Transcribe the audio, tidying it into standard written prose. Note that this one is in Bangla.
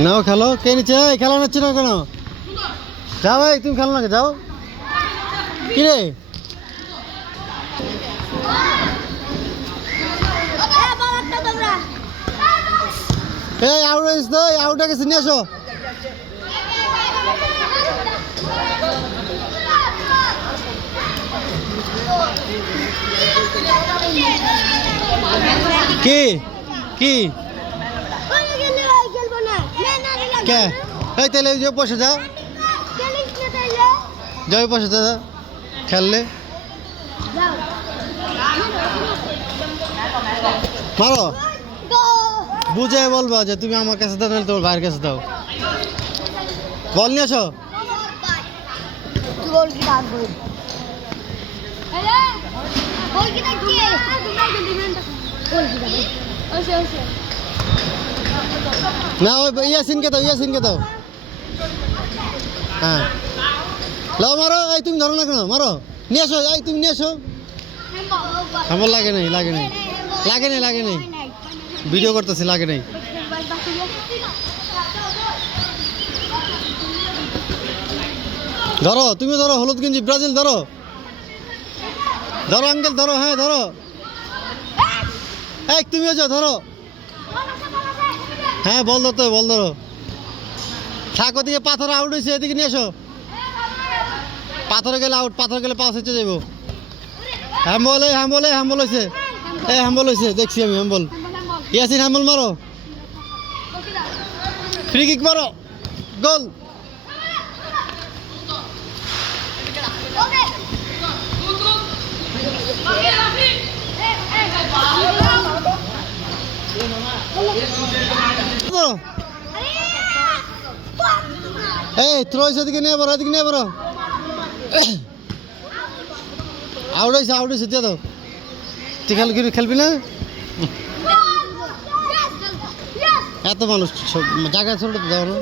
নাও খেলো, কে নিচ্ছে? খেলা নিচ্ছে না কেন? যাও ভাই, তুমি খেলো না, যাও। কিরে এই আউট হয়েছে তো, আউট হয়ে গেছে, নিয়ে আসো। কি কি কে? এই তাহলে ওই যে বসে যা, যাও বসে যা, খেললে মারো। বুঝে বলবা যে তুমি আমার কাছে দাও, নাহলে তোমার ভাইয়ের কাছে দাও। বল নিয়ে আসো। না ওই ইয়াসিনকে দাও, ইয়াসিনকে দাও। হ্যাঁ লাও, মারো। এই তুমি ধরো না কেন? মারো, নিয়ে আসো। এই তুমি নিয়ে আসো। আমার লাগে নাই, লাগে নাই, লাগে নাই, লাগে নাই, ভিডিও করতেছি, লাগে নাই। ধরো, তুমি ধরো, হলুদ গেঞ্জি ব্রাজিল, ধরো ধরো আঙ্কেল, ধরো, হ্যাঁ ধরো। এই তুমিও যাও, ধরো। হ্যাঁ বল ধরো, বল ধরো। থাক, ওদিকে পাথর আউট হয়েছে, এদিকে নিয়ে এসো। পাথরে গেলে আউট, পাথর গেলে পাস হচ্ছে যাবো। হ্যাম্বল, এই হ্যাম্বল, এই হ্যাম্বল হয়েছে, এই হ্যাম্বল হয়েছে, দেখছি আমি হ্যাম্বল। ইয়াসিন হ্যাম্বল মারো, ফ্রি কিক মারো, গোল। এই ত্রয়শ এদিকে নিয়ে বড়, এদিকে নিয়ে বড়। আউট হয়েছে, আউট হয়েছে, দিয়ে দাও। তুই খেলবি না? এত মানুষ, জায়গা ছোট তো দাও না।